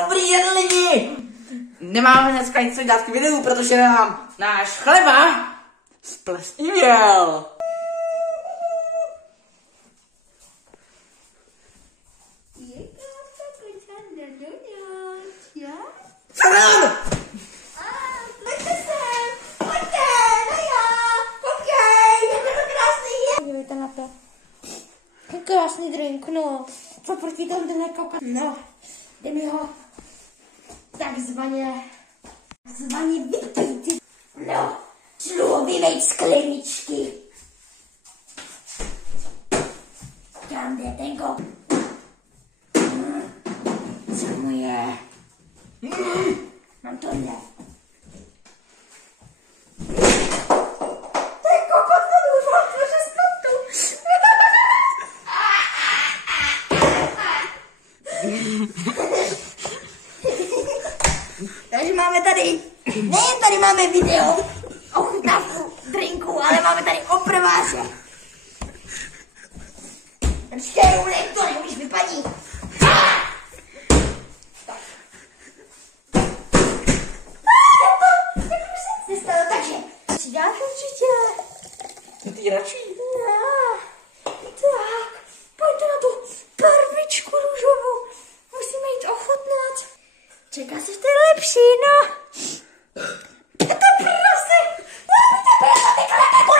Dobrý den lidi! Nemáme dneska nic dělat k videu, protože nám náš chleba splesnivěl. Co nám? Pojďte sem! Pojďte! No jo! Koukej! Jak je to krásný! Dívejte na to. Krásný drink, no. Co proti tomu jdeme koukat? No. Jdeme ho takzvaně vypít. No. Člověk skleničky. Kam jde ten kop? Co mu je? Mám to ne. To je kokot, to důvod, protože skoptu. Takže máme tady, nejen tady máme video o chutnávku drinku, ale máme tady oprváře. Počkej, ulej to, nemůžeš vypadí. Dáš určitě. Ty radši? No, tak, pojďte na tu barvičku růžovou. Musíme jít ochutnat. Čeká se, že to je lepší, no. To prase. No, to prase, ty klepe,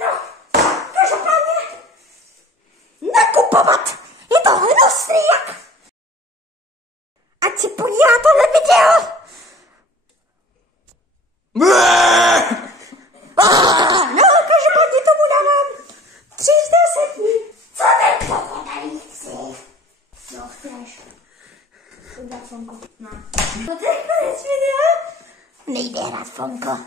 no, každopádně. Nakupovat. Je to hnusný jak. Ať si podívá tohle video. No, každopádně tomu dávám 3 z 10. Co ten pochodají chci? Co chceš? Udělat fonko. No. No to je konec videa. Nejde hrát fonko.